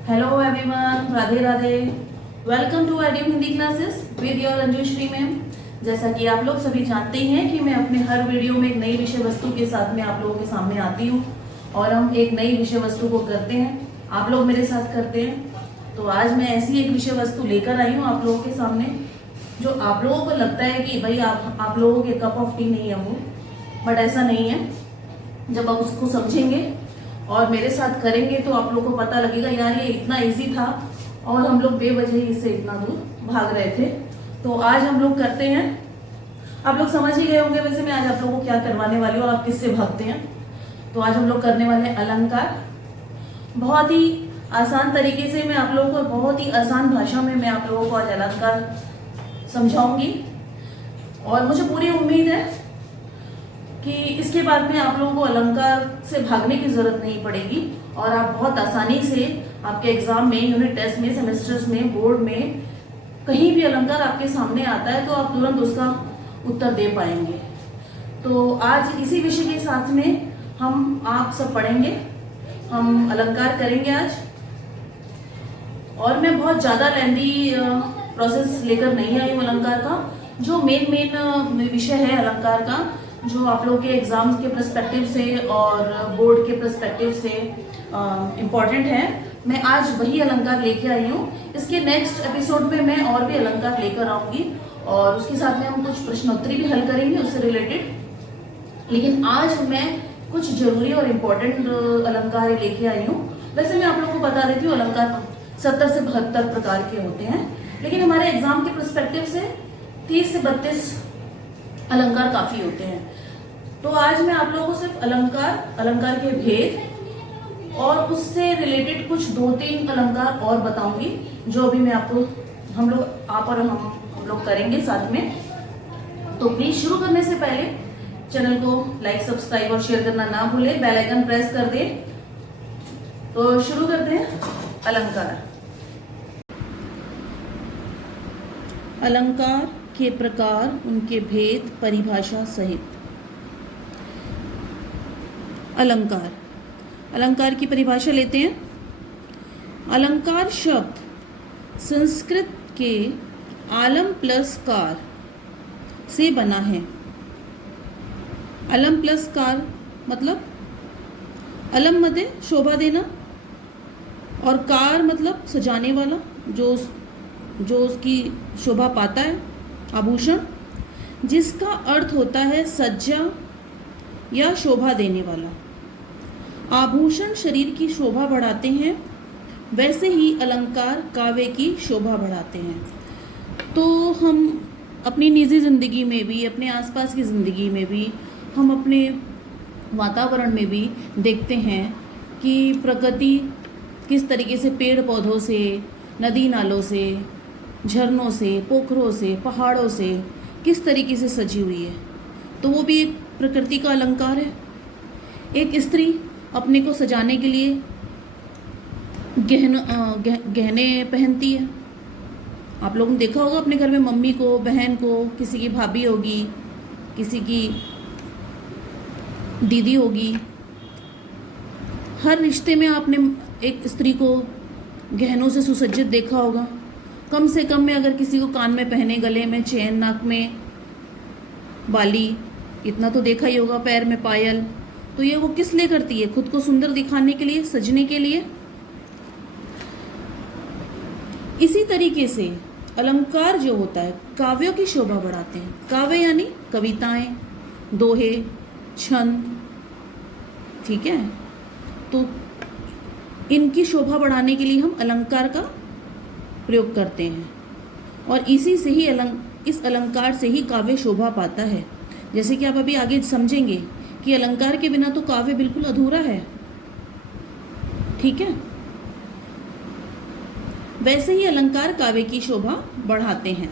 Hello everyone, Radhe Radhe. Welcome to edu Hindi classes with your Anjushree ma'am. जैसा कि आप लोग सभी जानते हैं कि मैं अपने हर वीडियो में एक नई विषय वस्तु के साथ में आप लोगों के सामने आती हूँ और हम एक नई विषय वस्तु को करते हैं, आप लोग मेरे साथ करते हैं। तो आज मैं ऐसी एक विषय वस्तु लेकर आई हूँ आप लोगों के सामने जो आप लोगों को लगता है कि भाई आप लोगों के कप ऑफ टी नहीं है वो, बट ऐसा नहीं है। जब आप उसको समझेंगे और मेरे साथ करेंगे तो आप लोगों को पता लगेगा यार ये इतना इजी था और हम लोग बेवजह ही इससे इतना दूर भाग रहे थे। तो आज हम लोग करते हैं, आप लोग समझ ही गए होंगे वैसे मैं आज आप लोगों को क्या करवाने वाली हूँ और आप किससे भागते हैं। तो आज हम लोग करने वाले हैं अलंकार। बहुत ही आसान तरीके से मैं आप लोगों को, बहुत ही आसान भाषा में मैं आप लोगों को आज अलंकार समझाऊंगी और मुझे पूरी उम्मीद है कि इसके बाद में आप लोगों को अलंकार से भागने की जरूरत नहीं पड़ेगी और आप बहुत आसानी से आपके एग्जाम में, यूनिट टेस्ट में, सेमेस्टर्स में, बोर्ड में कहीं भी अलंकार आपके सामने आता है तो आप तुरंत उसका उत्तर दे पाएंगे। तो आज इसी विषय के साथ में हम आप सब पढ़ेंगे, हम अलंकार करेंगे आज। और मैं बहुत ज्यादा लेंदी प्रोसेस लेकर नहीं आई हूँ अलंकार का। जो मेन विषय है अलंकार का, जो आप लोगों के एग्जाम के पर्सपेक्टिव से और बोर्ड के पर्सपेक्टिव से इम्पॉर्टेंट है, मैं आज वही अलंकार लेके आई हूँ। इसके नेक्स्ट एपिसोड में मैं और भी अलंकार लेकर आऊंगी और उसके साथ में हम कुछ प्रश्नोत्तरी भी हल करेंगे उससे रिलेटेड। लेकिन आज मैं कुछ जरूरी और इम्पोर्टेंट अलंकार लेके आई हूँ। वैसे मैं आप लोगों को बता देती हूँ अलंकार 70 से 72 प्रकार के होते हैं, लेकिन हमारे एग्जाम के पर्सपेक्टिव से 30 से 32 अलंकार काफी होते हैं। तो आज मैं आप लोगों को सिर्फ अलंकार के भेद और उससे रिलेटेड कुछ 2-3 अलंकार और बताऊंगी जो अभी मैं आपको, हम लोग करेंगे साथ में। तो प्लीज शुरू करने से पहले चैनल को लाइक, सब्सक्राइब और शेयर करना ना भूलें, बेल आइकन प्रेस कर दें। तो शुरू करते हैं अलंकार। अलंकार के प्रकार, उनके भेद, परिभाषा सहित। अलंकार की परिभाषा लेते हैं। अलंकार शब्द संस्कृत के आलम प्लस कार से बना है। अलम प्लस कार मतलब अलम मध्ये शोभा देना और कार मतलब सजाने वाला, जो उसकी शोभा पाता है, आभूषण, जिसका अर्थ होता है सज्जा या शोभा देने वाला। आभूषण शरीर की शोभा बढ़ाते हैं, वैसे ही अलंकार काव्य की शोभा बढ़ाते हैं। तो हम अपनी निजी जिंदगी में भी, अपने आसपास की जिंदगी में भी, हम अपने वातावरण में भी देखते हैं कि प्रकृति किस तरीके से पेड़ पौधों से, नदी नालों से, झरनों से, पोखरों से, पहाड़ों से किस तरीके से सजी हुई है। तो वो भी एक प्रकृति का अलंकार है। एक स्त्री अपने को सजाने के लिए गहने पहनती है। आप लोगों ने देखा होगा अपने घर में मम्मी को, बहन को, किसी की भाभी होगी, किसी की दीदी होगी, हर रिश्ते में आपने एक स्त्री को गहनों से सुसज्जित देखा होगा। कम से कम में अगर किसी को कान में पहने, गले में चेन, नाक में बाली, इतना तो देखा ही होगा, पैर में पायल। तो ये वो किस लिए करती है? खुद को सुंदर दिखाने के लिए, सजने के लिए। इसी तरीके से अलंकार जो होता है काव्यों की शोभा बढ़ाते हैं। काव्य यानी कविताएं, दोहे, छंद, ठीक है। तो इनकी शोभा बढ़ाने के लिए हम अलंकार का प्रयोग करते हैं और इसी से ही इस अलंकार से ही काव्य शोभा पाता है। जैसे कि आप अभी आगे समझेंगे कि अलंकार के बिना तो काव्य बिल्कुल अधूरा है, ठीक है। वैसे ही अलंकार काव्य की शोभा बढ़ाते हैं।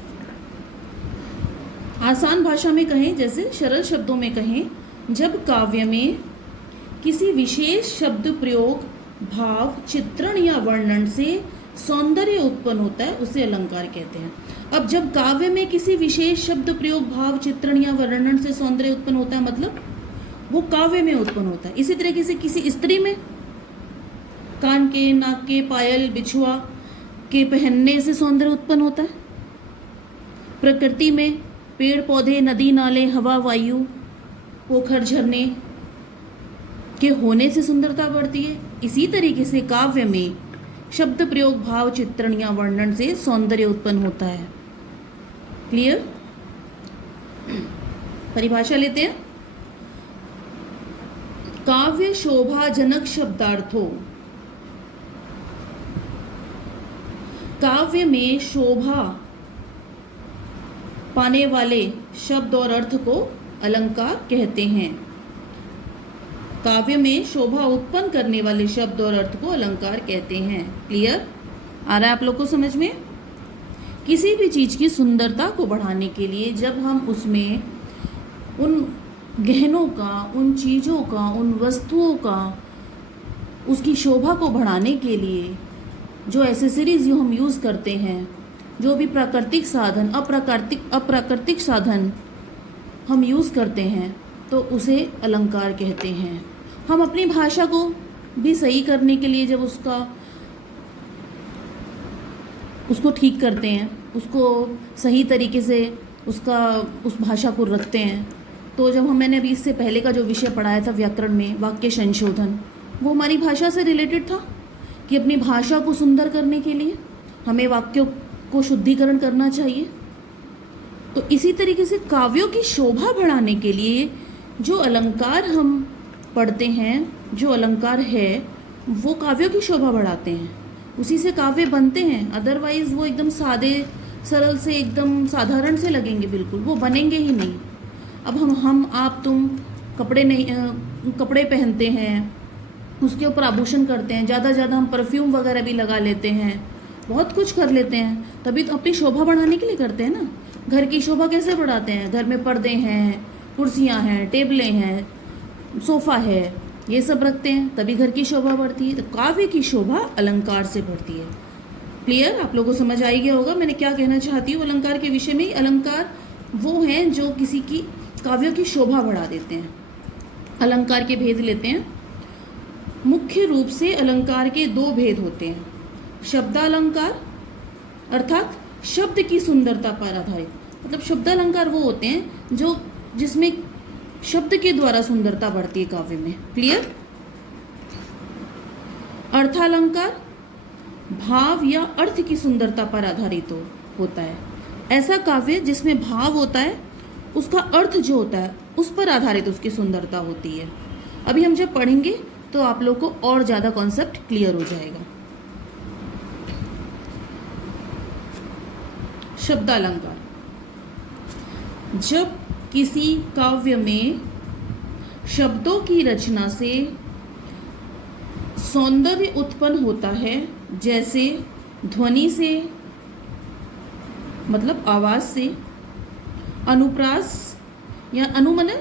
आसान भाषा में कहें, जैसे सरल शब्दों में कहें, जब काव्य में किसी विशेष शब्द प्रयोग, भाव, चित्रण या वर्णन से सौंदर्य उत्पन्न होता है उसे अलंकार कहते हैं। अब जब काव्य में किसी विशेष शब्द प्रयोग, भाव, चित्रण या वर्णन से सौंदर्य उत्पन्न होता है, मतलब वो काव्य में उत्पन्न होता है। इसी तरीके से किसी स्त्री में कान के, नाक के, पायल, बिछुआ के पहनने से सौंदर्य उत्पन्न होता है। प्रकृति में पेड़ पौधे, नदी नाले, हवा, वायु, पोखर, झरने के होने से सुंदरता बढ़ती है। इसी तरीके से काव्य में शब्द प्रयोग, भाव, चित्रण या वर्णन से सौंदर्य उत्पन्न होता है। क्लियर? परिभाषा लेते हैं। काव्य शोभाजनक शब्दार्थों। काव्य में शोभा पाने वाले शब्द और अर्थ को अलंकार कहते हैं। काव्य में शोभा उत्पन्न करने वाले शब्द और अर्थ को अलंकार कहते हैं। क्लियर? आ रहा है आप लोग को समझ में? किसी भी चीज की सुंदरता को बढ़ाने के लिए जब हम उसमें उन गहनों का, उन चीजों का, उन वस्तुओं का, उसकी शोभा को बढ़ाने के लिए जो एसेसरीज जो हम यूज़ करते हैं, जो भी प्राकृतिक साधन, अप्राकृतिक साधन हम यूज़ करते हैं, तो उसे अलंकार कहते हैं। हम अपनी भाषा को भी सही करने के लिए जब उसको ठीक करते हैं, उसको सही तरीके से उस भाषा को रखते हैं, तो जब मैंने अभी इससे पहले का जो विषय पढ़ाया था व्याकरण में वाक्य संशोधन, वो हमारी भाषा से रिलेटेड था कि अपनी भाषा को सुंदर करने के लिए हमें वाक्यों को शुद्धिकरण करना चाहिए। तो इसी तरीके से काव्यों की शोभा बढ़ाने के लिए जो अलंकार हम पढ़ते हैं, जो अलंकार है, वो काव्यों की शोभा बढ़ाते हैं, उसी से काव्य बनते हैं। अदरवाइज वो एकदम सादे सरल से, एकदम साधारण से लगेंगे, बिल्कुल वो बनेंगे ही नहीं। अब हम आप तुम कपड़े पहनते हैं, उसके ऊपर आभूषण करते हैं, ज़्यादा हम परफ्यूम वगैरह भी लगा लेते हैं, बहुत कुछ कर लेते हैं, तभी तो अपनी शोभा बढ़ाने के लिए करते हैं ना। घर की शोभा कैसे बढ़ाते हैं? घर में पर्दे हैं, कुर्सियां हैं, टेबलें हैं, सोफ़ा है, ये सब रखते हैं, तभी घर की शोभा बढ़ती है। तो काव्य की शोभा अलंकार से बढ़ती है। क्लियर? आप लोगों को समझ आ गया होगा मैंने क्या कहना चाहती हूँ अलंकार के विषय में। अलंकार वो हैं जो किसी की काव्यों की शोभा बढ़ा देते हैं। अलंकार के भेद लेते हैं। मुख्य रूप से अलंकार के दो भेद होते हैं। शब्दालंकार अर्थात शब्द की सुंदरता पर आधारित, मतलब शब्दालंकार वो होते हैं जिसमें शब्द के द्वारा सुंदरता बढ़ती है काव्य में। क्लियर? अर्थालंकार भाव या अर्थ की सुंदरता पर आधारित होता है। ऐसा काव्य जिसमें भाव होता है, उसका अर्थ जो होता है उस पर आधारित उसकी सुंदरता होती है। अभी हम जब पढ़ेंगे तो आप लोग को और ज़्यादा कॉन्सेप्ट क्लियर हो जाएगा। शब्दालंकार, जब किसी काव्य में शब्दों की रचना से सौंदर्य उत्पन्न होता है, जैसे ध्वनि से, मतलब आवाज से, अनुप्रास या अनु मने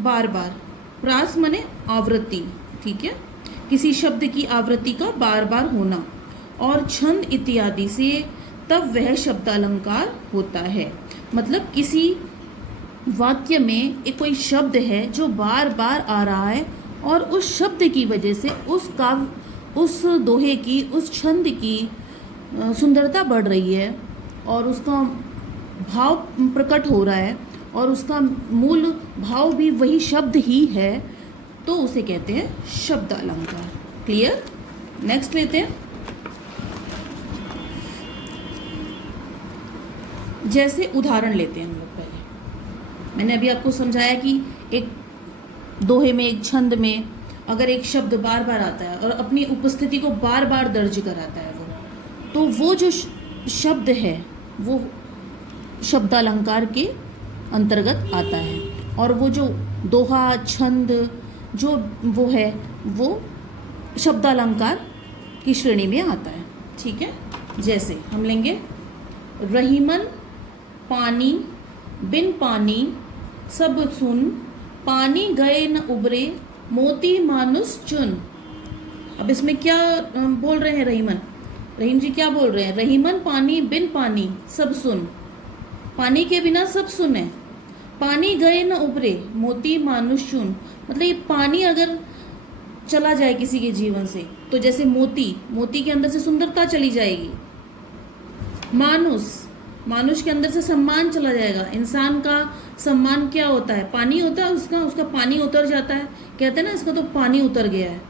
बार बार, प्रास मने आवृत्ति, ठीक है, किसी शब्द की आवृत्ति का बार बार होना, और छंद इत्यादि से, तब वह शब्दालंकार होता है। मतलब किसी वाक्य में एक कोई शब्द है जो बार बार आ रहा है और उस शब्द की वजह से उस दोहे की, उस छंद की सुंदरता बढ़ रही है और उसका भाव प्रकट हो रहा है और उसका मूल भाव भी वही शब्द ही है, तो उसे कहते हैं शब्दालंकार। क्लियर? नेक्स्ट लेते हैं। जैसे उदाहरण लेते हैं हम लोग। पहले मैंने अभी आपको समझाया कि एक दोहे में, एक छंद में अगर एक शब्द बार बार आता है और अपनी उपस्थिति को बार बार दर्ज कराता है तो वो जो शब्द है वो शब्दालंकार के अंतर्गत आता है, और वो जो दोहा, छंद जो वो है वो शब्दालंकार की श्रेणी में आता है। ठीक है? जैसे हम लेंगे रहीमन पानी बिन पानी सब सुन, पानी गए न उबरे मोती मानुस चुन। अब इसमें क्या बोल रहे हैं रहीम जी क्या बोल रहे हैं? रहीमन पानी बिन पानी सब सुन, पानी के बिना सब सुने, पानी गए न उबरे मोती मानुस चुन। मतलब ये पानी अगर चला जाए किसी के जीवन से, तो जैसे मोती, मोती के अंदर से सुंदरता चली जाएगी। मानुष, मानुष के अंदर से सम्मान चला जाएगा। इंसान का सम्मान क्या होता है? पानी होता है उसका पानी उतर जाता है, कहते हैं ना इसका तो पानी उतर गया है,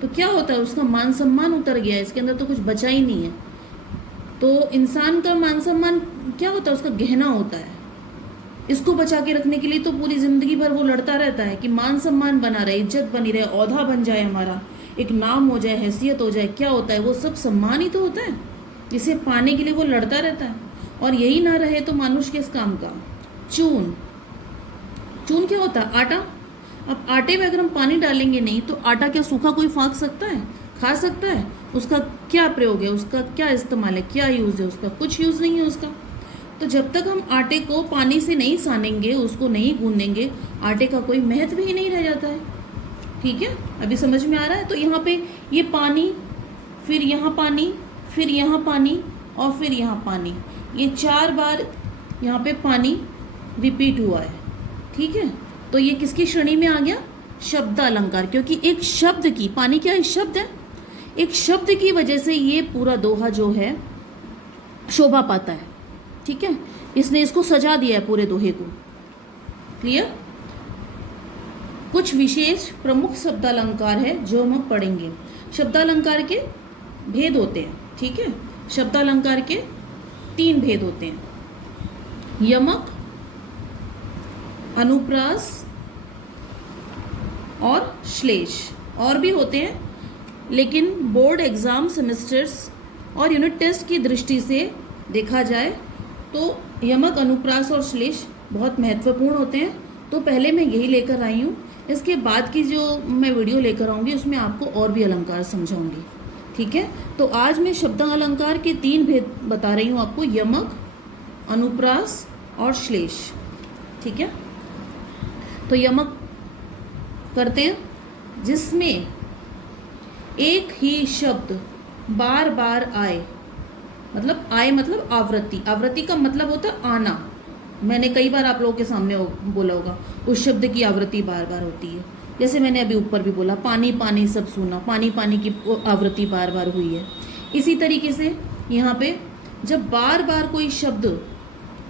तो क्या होता है? उसका मान सम्मान उतर गया है, इसके अंदर तो कुछ बचा ही नहीं है। तो इंसान का मान सम्मान क्या होता है? उसका गहना होता है। इसको बचा के रखने के लिए तो पूरी जिंदगी भर वो लड़ता रहता है कि मान सम्मान बना रहे, इज्जत बनी रहे, औधा बन जाए, हमारा एक नाम हो जाए, हैसियत हो जाए। क्या होता है? वो सब सम्मान ही तो होता है, इसे पाने के लिए वो लड़ता रहता है। और यही ना रहे तो मानुष किस काम का? चून, चून क्या होता है? आटा। अब आटे में अगर हम पानी डालेंगे नहीं तो आटा क्या सूखा कोई फाँक सकता है? खा सकता है? उसका क्या प्रयोग है? उसका क्या इस्तेमाल है? क्या यूज़ है उसका? कुछ यूज़ नहीं है उसका। तो जब तक हम आटे को पानी से नहीं सानेंगे, उसको नहीं गूंदेंगे, आटे का कोई महत्व ही नहीं रह जाता है। ठीक है, अभी समझ में आ रहा है? तो यहाँ पे ये पानी, फिर यहाँ पानी, फिर यहाँ पानी और फिर यहाँ पानी, ये 4 बार यहाँ पे पानी रिपीट हुआ है। ठीक है, तो ये किसकी श्रेणी में आ गया? शब्द अलंकार, क्योंकि एक शब्द की, पानी क्या एक शब्द है, एक शब्द की वजह से ये पूरा दोहा जो है शोभा पाता है। ठीक है, इसने इसको सजा दिया है पूरे दोहे को। क्लियर? कुछ विशेष प्रमुख शब्दालंकार है जो हम पढ़ेंगे। शब्दालंकार के भेद होते हैं। ठीक है, शब्दालंकार के 3 भेद होते हैं, यमक, अनुप्रास और श्लेष। और भी होते हैं, लेकिन बोर्ड एग्जाम, सेमेस्टर्स और यूनिट टेस्ट की दृष्टि से देखा जाए तो यमक, अनुप्रास और श्लेष बहुत महत्वपूर्ण होते हैं। तो पहले मैं यही लेकर आई हूँ, इसके बाद की जो मैं वीडियो लेकर आऊँगी उसमें आपको और भी अलंकार समझाऊंगी। ठीक है, तो आज मैं शब्द अलंकार के 3 भेद बता रही हूँ आपको, यमक, अनुप्रास और श्लेष। ठीक है, तो यमक करते हैं जिसमें एक ही शब्द बार बार आए, मतलब आए मतलब आवृत्ति, आवृत्ति का मतलब होता है आना। मैंने कई बार आप लोगों के सामने बोला होगा, उस शब्द की आवृत्ति बार बार होती है। जैसे मैंने अभी ऊपर भी बोला, पानी पानी सब सुना, पानी पानी की आवृत्ति बार बार हुई है। इसी तरीके से यहाँ पे जब बार बार कोई शब्द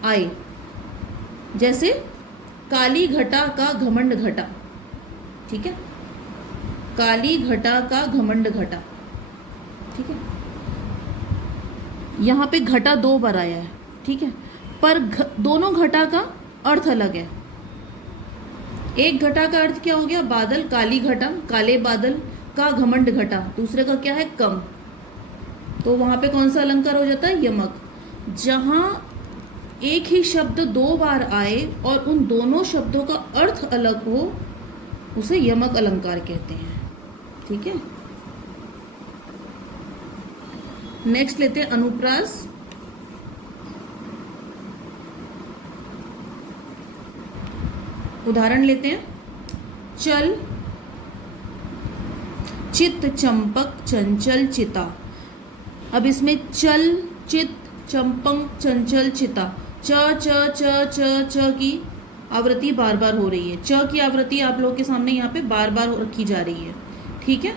आए, जैसे काली घटा का घमंड घटा। ठीक है, काली घटा का घमंड घटा। ठीक है, यहाँ पे घटा 2 बार आया है। ठीक है, पर दोनों घटा का अर्थ अलग है। एक घटा का अर्थ क्या हो गया? बादल, काली घटा, काले बादल का घमंड घटा, दूसरे का क्या है? कम। तो वहाँ पे कौन सा अलंकार हो जाता है? यमक। जहाँ एक ही शब्द 2 बार आए और उन दोनों शब्दों का अर्थ अलग हो, उसे यमक अलंकार कहते हैं। ठीक है, नेक्स्ट लेते हैं अनुप्रास। उदाहरण लेते हैं, चल, चित, चंपक, चंचल, चिता। अब इसमें चल, चित, चंपक, चंचल, चिता, च च च च च की आवृत्ति बार बार हो रही है। च की आवृत्ति आप लोगों के सामने यहाँ पे बार बार रखी जा रही है। ठीक है,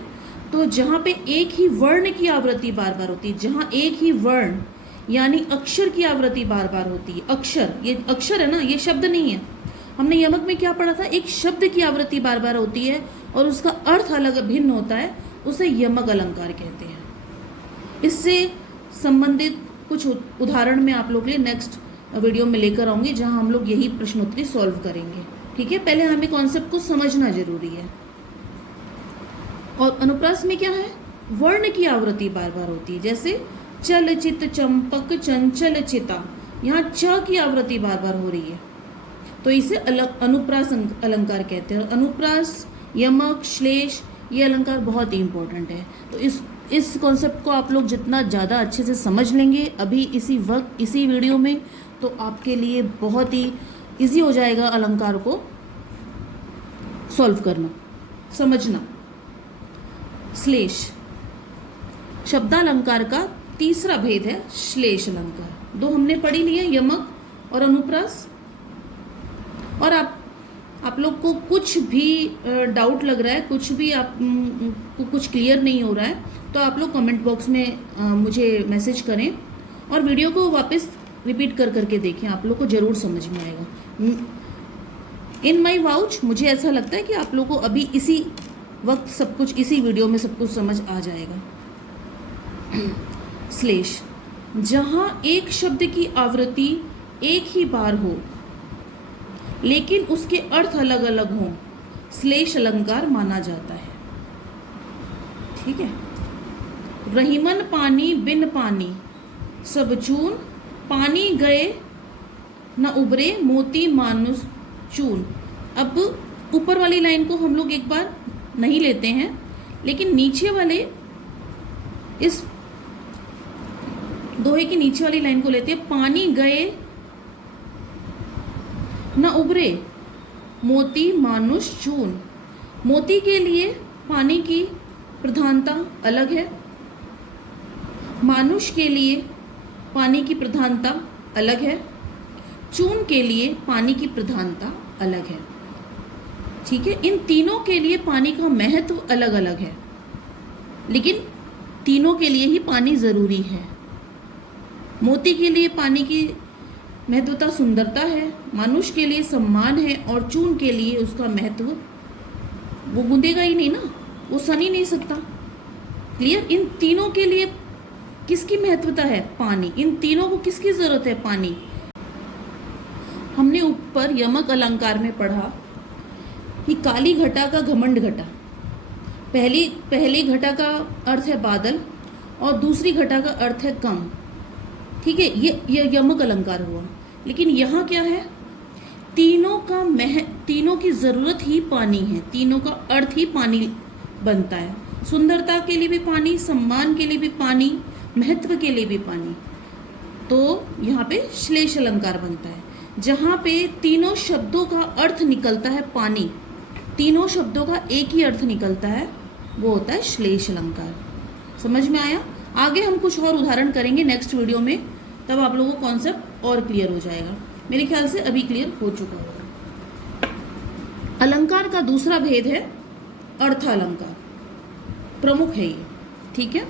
तो जहाँ पे एक ही वर्ण की आवृत्ति बार बार होती है, जहाँ एक ही वर्ण यानी अक्षर की आवृत्ति बार बार होती है, अक्षर, ये अक्षर है ना, ये शब्द नहीं है। हमने यमक में क्या पढ़ा था? एक शब्द की आवृत्ति बार बार होती है और उसका अर्थ अलग भिन्न होता है, उसे यमक अलंकार कहते हैं। इससे संबंधित कुछ उदाहरण मैं आप लोग के लिए नेक्स्ट वीडियो में लेकर आऊँगी, जहाँ हम लोग यही प्रश्नोत्तरी सॉल्व करेंगे। ठीक है, पहले हमें कॉन्सेप्ट को समझना जरूरी है। और अनुप्रास में क्या है? वर्ण की आवृत्ति बार बार होती है, जैसे चल, चित, चंपक, चंचल, चिता। यहाँ च की आवृत्ति बार बार हो रही है, तो इसे अनुप्रास अलंकार कहते हैं। अनुप्रास, यमक, श्लेष, ये अलंकार बहुत ही इंपॉर्टेंट है। तो इस कॉन्सेप्ट को आप लोग जितना ज़्यादा अच्छे से समझ लेंगे अभी इसी वक्त इसी वीडियो में, तो आपके लिए बहुत ही इजी हो जाएगा अलंकार को सॉल्व करना, समझना। श्लेष शब्दालंकार का तीसरा भेद है श्लेष अलंकार। 2 हमने पढ़ी लिए, यमक और अनुप्रास। और आप आप लोग को कुछ भी डाउट लग रहा है, कुछ भी आप को कुछ क्लियर नहीं हो रहा है, तो आप लोग कमेंट बॉक्स में मुझे मैसेज करें और वीडियो को वापस रिपीट कर करके देखें, आप लोग को ज़रूर समझ में आएगा। इन माई वाउच, मुझे ऐसा लगता है कि आप लोग को अभी इसी वक्त सब कुछ, इसी वीडियो में सब कुछ समझ आ जाएगा। श्लेष, जहाँ एक शब्द की आवृत्ति एक ही बार हो लेकिन उसके अर्थ अलग अलग हों, श्लेष अलंकार माना जाता है। ठीक है। रहीमन पानी बिन पानी सब चून, पानी गए न उबरे मोती मानुस चून। अब ऊपर वाली लाइन को हम लोग एक बार नहीं लेते हैं, लेकिन नीचे वाले, इस दोहे की नीचे वाली लाइन को लेते हैं। पानी गए न उबरे मोती मानुष चून। मोती के लिए पानी की प्रधानता अलग है, मानुष के लिए पानी की प्रधानता अलग है, चून के लिए पानी की प्रधानता अलग है। ठीक है। इन तीनों के लिए पानी का महत्व अलग अलग है, लेकिन तीनों के लिए ही पानी ज़रूरी है। मोती के लिए पानी की महत्वता सुंदरता है, मनुष्य के लिए सम्मान है, और चून के लिए उसका महत्व, वो गूंदेगा ही नहीं ना, वो सन ही नहीं सकता। क्लियर। इन तीनों के लिए किसकी महत्वता है? पानी। इन तीनों को किसकी जरूरत है? पानी। हमने ऊपर यमक अलंकार में पढ़ा कि काली घटा का घमंड घटा। पहली घटा का अर्थ है बादल और दूसरी घटा का अर्थ है कम। ठीक है, ये यमक अलंकार हुआ। लेकिन यहाँ क्या है? तीनों की ज़रूरत ही पानी है, तीनों का अर्थ ही पानी बनता है। सुंदरता के लिए भी पानी, सम्मान के लिए भी पानी, महत्व के लिए भी पानी। तो यहाँ पे श्लेष अलंकार बनता है, जहाँ पे तीनों शब्दों का अर्थ निकलता है पानी, तीनों शब्दों का एक ही अर्थ निकलता है, वो होता है श्लेष अलंकार। समझ में आया? आगे हम कुछ और उदाहरण करेंगे नेक्स्ट वीडियो में, तब आप लोगों को कॉन्सेप्ट और क्लियर हो जाएगा। मेरे ख्याल से अभी क्लियर हो चुका होगा। अलंकार का दूसरा भेद है अर्थ अलंकार, प्रमुख है ये। ठीक है।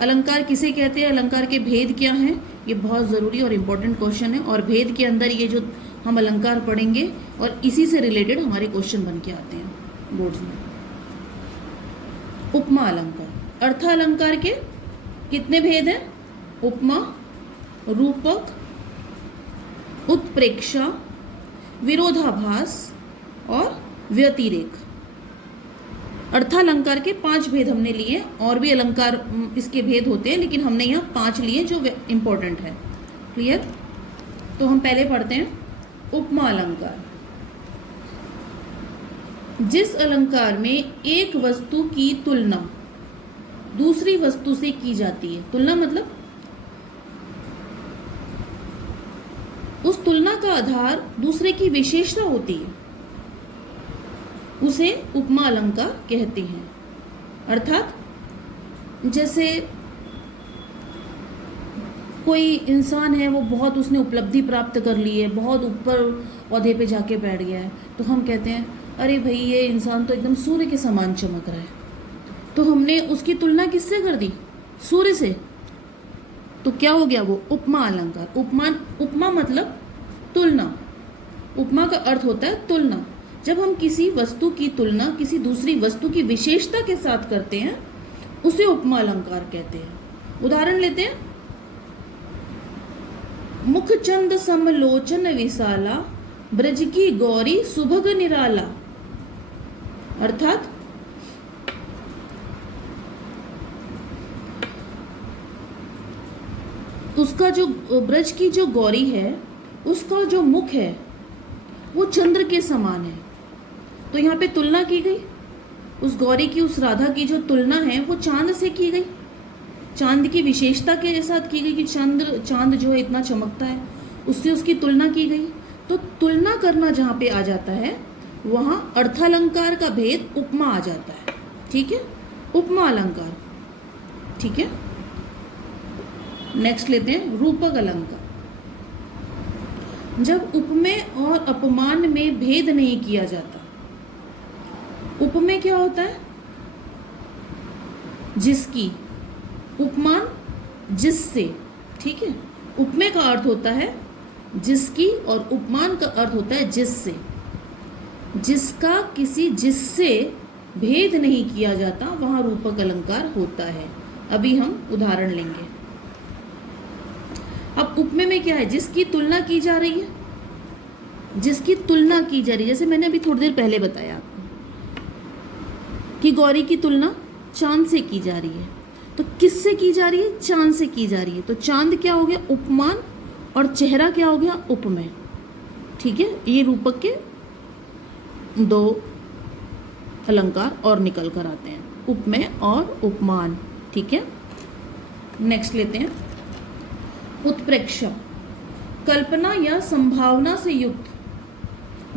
अलंकार किसे कहते हैं, अलंकार के भेद क्या हैं, ये बहुत ज़रूरी और इम्पोर्टेंट क्वेश्चन है। और भेद के अंदर ये जो हम अलंकार पढ़ेंगे और इसी से रिलेटेड हमारे क्वेश्चन बन के आते हैं बोर्ड्स में। उपमा अलंकार, अर्थ अलंकार के कितने भेद हैं? उपमा, रूपक, उत्प्रेक्षा, विरोधाभास और व्यतिरेक। अर्थालंकार के 5 भेद हमने लिए, और भी अलंकार इसके भेद होते हैं, लेकिन हमने यहाँ 5 लिए जो इम्पोर्टेंट है। क्लियर? तो हम पहले पढ़ते हैं उपमा अलंकार। जिस अलंकार में एक वस्तु की तुलना दूसरी वस्तु से की जाती है, तुलना मतलब उस तुलना का आधार दूसरे की विशेषता होती है, उसे उपमा अलंकार कहते हैं। अर्थात जैसे कोई इंसान है, वो बहुत, उसने उपलब्धि प्राप्त कर ली है, बहुत ऊपर ओहदे पे जाके बैठ गया है, तो हम कहते हैं अरे भाई ये इंसान तो एकदम सूर्य के समान चमक रहा है। तो हमने उसकी तुलना किससे कर दी? सूर्य से। तो क्या हो गया? वो उपमा अलंकार। उपमा मतलब तुलना। उपमा का अर्थ होता है तुलना। जब हम किसी वस्तु की तुलना किसी दूसरी वस्तु की विशेषता के साथ करते हैं, उसे उपमा अलंकार कहते हैं। उदाहरण लेते हैं। मुखचंद समलोचन विशाला, ब्रज की गौरी सुभग निराला। अर्थात उसका जो ब्रज की जो गौरी है, उसका जो मुख है वो चंद्र के समान है। तो यहाँ पे तुलना की गई, उस गौरी की, उस राधा की जो तुलना है वो चांद से की गई, चांद की विशेषता के साथ की गई कि चांद जो है इतना चमकता है, उससे उसकी तुलना की गई। तो तुलना करना जहाँ पे आ जाता है, वहाँ अर्थालंकार का भेद उपमा आ जाता है। ठीक है, उपमा अलंकार। ठीक है, नेक्स्ट लेते हैं रूपक अलंकार। जब उपमेय और अपमान में भेद नहीं किया जाता। उपमेय क्या होता है? जिसकी, उपमान जिससे, ठीक है। उपमेय का अर्थ होता है जिसकी और उपमान का अर्थ होता है जिससे। जिसका किसी जिससे भेद नहीं किया जाता वहां रूपक अलंकार होता है। अभी हम उदाहरण लेंगे। अब उपमेय में क्या है? जिसकी तुलना की जा रही है, जिसकी तुलना की जा रही है। जैसे मैंने अभी थोड़ी देर पहले बताया आपको कि गौरी की तुलना चांद से की जा रही है। तो किससे की जा रही है? चांद से की जा रही है। तो चांद क्या हो गया? उपमान, और चेहरा क्या हो गया? उपमेय। ठीक है, ये रूपक के दो अलंकार और निकल कर आते हैं, उपमेय और उपमान। ठीक है, नेक्स्ट लेते हैं उत्प्रेक्षा। कल्पना या संभावना से युक्त,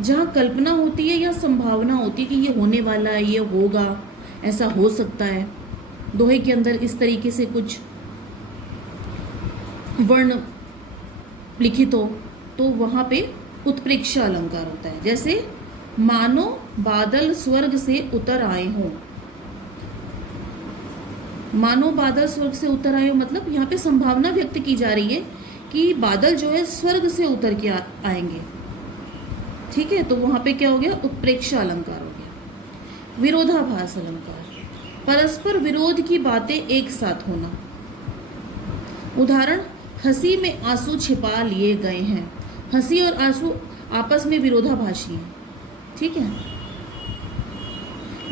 जहाँ कल्पना होती है या संभावना होती है कि ये होने वाला है, ये होगा, ऐसा हो सकता है, दोहे के अंदर इस तरीके से कुछ वर्ण लिखित हो, तो वहाँ पे उत्प्रेक्षा अलंकार होता है। जैसे मानो बादल स्वर्ग से उतर आए हों। मानो बादल स्वर्ग से उतर आए हो मतलब यहाँ पे संभावना व्यक्त की जा रही है कि बादल जो है स्वर्ग से उतर के आएंगे। ठीक है, तो वहाँ पे क्या हो गया? उत्प्रेक्षा अलंकार हो गया। विरोधाभास अलंकार, परस्पर विरोध की बातें एक साथ होना। उदाहरण, हंसी में आंसू छिपा लिए गए हैं। हंसी और आंसू आपस में विरोधाभासी हैं। ठीक है,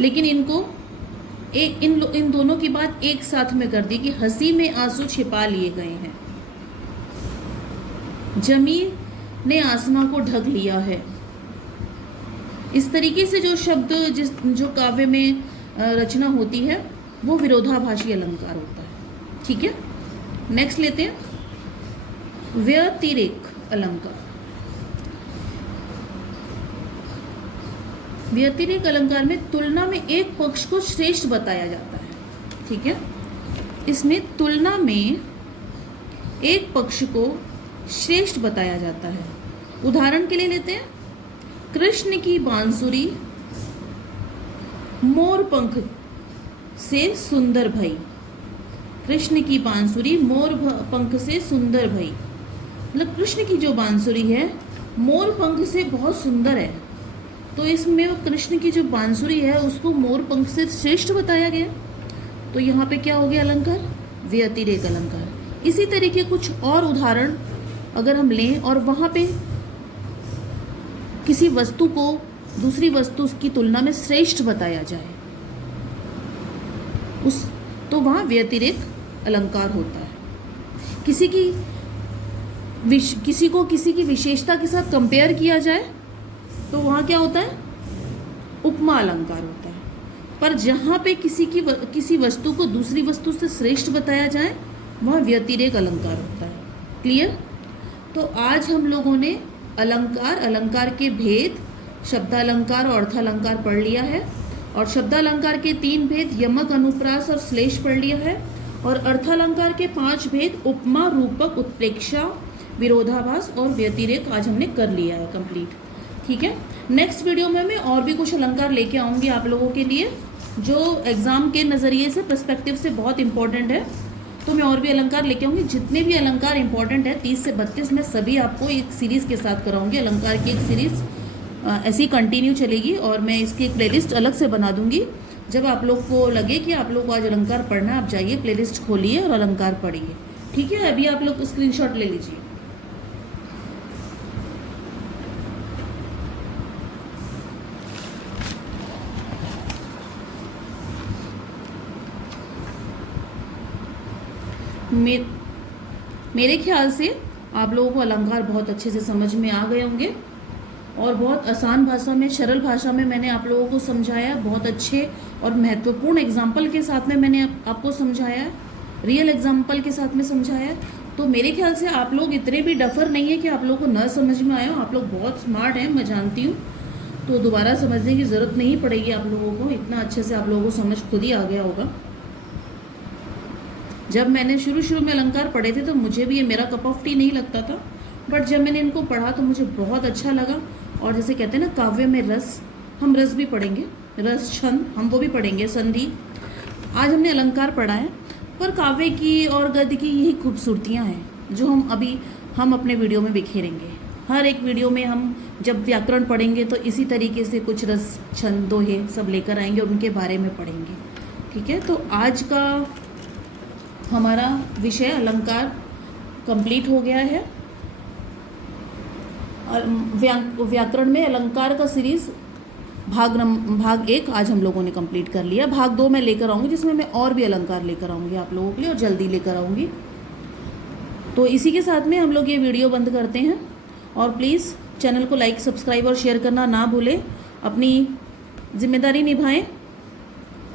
लेकिन इनको इन दोनों की बात एक साथ में कर दी कि हंसी में आंसू छिपा लिए गए हैं। जमीन ने आसमां को ढक लिया है। इस तरीके से जो शब्द जो काव्य में रचना होती है वो विरोधाभासी अलंकार होता है। ठीक है, नेक्स्ट लेते हैं व्यतिरेक अलंकार। व्यतिरेक अलंकार में तुलना में एक पक्ष को श्रेष्ठ बताया जाता है। ठीक है, इसमें तुलना में एक पक्ष को श्रेष्ठ बताया जाता है। उदाहरण के लिए लेते हैं, कृष्ण की बांसुरी मोर पंख से सुंदर भई। कृष्ण की बांसुरी मोर पंख से सुंदर भई, मतलब कृष्ण की जो बांसुरी है मोर पंख से बहुत सुंदर है। तो इसमें कृष्ण की जो बांसुरी है उसको मोर पंख से श्रेष्ठ बताया गया। तो यहाँ पे क्या हो गया अलंकार? व्यतिरेक अलंकार। इसी तरीके कुछ और उदाहरण अगर हम लें और वहाँ पे किसी वस्तु को दूसरी वस्तु की तुलना में श्रेष्ठ बताया जाए तो वहाँ व्यतिरेक अलंकार होता है। किसी को किसी की विशेषता के साथ कंपेयर किया जाए तो वहाँ क्या होता है? उपमा अलंकार होता है। पर जहाँ पे किसी वस्तु को दूसरी वस्तु से श्रेष्ठ बताया जाए वहाँ व्यतिरेक अलंकार होता है। क्लियर? तो आज हम लोगों ने अलंकार के भेद, शब्दालंकार और अर्थालंकार पढ़ लिया है, और शब्दालंकार के 3 भेद यमक, अनुप्रास और श्लेष पढ़ लिया है, और अर्थालंकार के 5 भेद उपमा, रूपक, उत्प्रेक्षा, विरोधाभास और व्यतिरेक आज हमने कर लिया है कंप्लीट। ठीक है, नेक्स्ट वीडियो में मैं और भी कुछ अलंकार लेके आऊँगी आप लोगों के लिए जो एग्ज़ाम के नज़रिए से, पर्सपेक्टिव से बहुत इंपॉर्टेंट है। तो मैं और भी अलंकार लेके आऊँगी। जितने भी अलंकार इंपॉर्टेंट है 30 से 32 मैं सभी आपको एक सीरीज़ के साथ कराऊँगी। अलंकार की एक सीरीज़ ऐसी कंटिन्यू चलेगी और मैं इसकी एक प्लेलिस्ट अलग से बना दूँगी। जब आप लोग को लगे कि आप लोग को आज अलंकार पढ़ना, आप जाइए प्लेलिस्ट खोलिए और अलंकार पढ़िए। ठीक है, अभी आप लोग स्क्रीनशॉट ले लीजिए। मेरे ख्याल से आप लोगों को अलंकार बहुत अच्छे से समझ में आ गए होंगे और बहुत आसान भाषा में, सरल भाषा में मैंने आप लोगों को समझाया। बहुत अच्छे और महत्वपूर्ण एग्जाम्पल के साथ में मैंने आपको समझाया, रियल एग्जाम्पल के साथ में समझाया। तो मेरे ख्याल से आप लोग इतने भी डफर नहीं है कि आप लोगों को न समझ में आया। आप लोग बहुत स्मार्ट हैं, मैं जानती हूँ। तो दोबारा समझने की ज़रूरत नहीं पड़ेगी आप लोगों को, इतना अच्छे से आप लोगों को समझ खुद ही आ गया होगा। जब मैंने शुरू में अलंकार पढ़े थे तो मुझे भी ये मेरा कप ऑफ टी नहीं लगता था, बट जब मैंने इनको पढ़ा तो मुझे बहुत अच्छा लगा। और जैसे कहते हैं ना काव्य में रस, हम रस भी पढ़ेंगे, रस छंद हम वो भी पढ़ेंगे, संधि। आज हमने अलंकार पढ़ा है, पर काव्य की और गद्य की यही खूबसूरतियाँ हैं जो हम अपने वीडियो में बिखेरेंगे। हर एक वीडियो में हम जब व्याकरण पढ़ेंगे तो इसी तरीके से कुछ रस छंद दोहे सब लेकर आएंगे और उनके बारे में पढ़ेंगे। ठीक है, तो आज का हमारा विषय अलंकार कंप्लीट हो गया है। व्याकरण में अलंकार का सीरीज भाग 1 आज हम लोगों ने कंप्लीट कर लिया। भाग 2 मैं लेकर आऊँगी, जिसमें मैं और भी अलंकार लेकर आऊँगी आप लोगों के लिए, और जल्दी लेकर आऊँगी। तो इसी के साथ में हम लोग ये वीडियो बंद करते हैं। और प्लीज़ चैनल को लाइक, सब्सक्राइब और शेयर करना ना भूलें, अपनी जिम्मेदारी निभाएं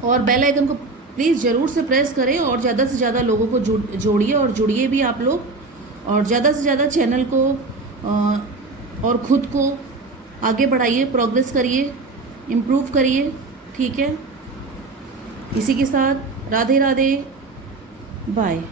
और बेल आइकन को प्लीज़ ज़रूर से प्रेस करें और ज़्यादा से ज़्यादा लोगों को जोड़िए और जुड़िए भी आप लोग, और ज़्यादा से ज़्यादा चैनल को और ख़ुद को आगे बढ़ाइए, प्रोग्रेस करिए, इम्प्रूव करिए। ठीक है, इसी के साथ राधे राधे, बाय।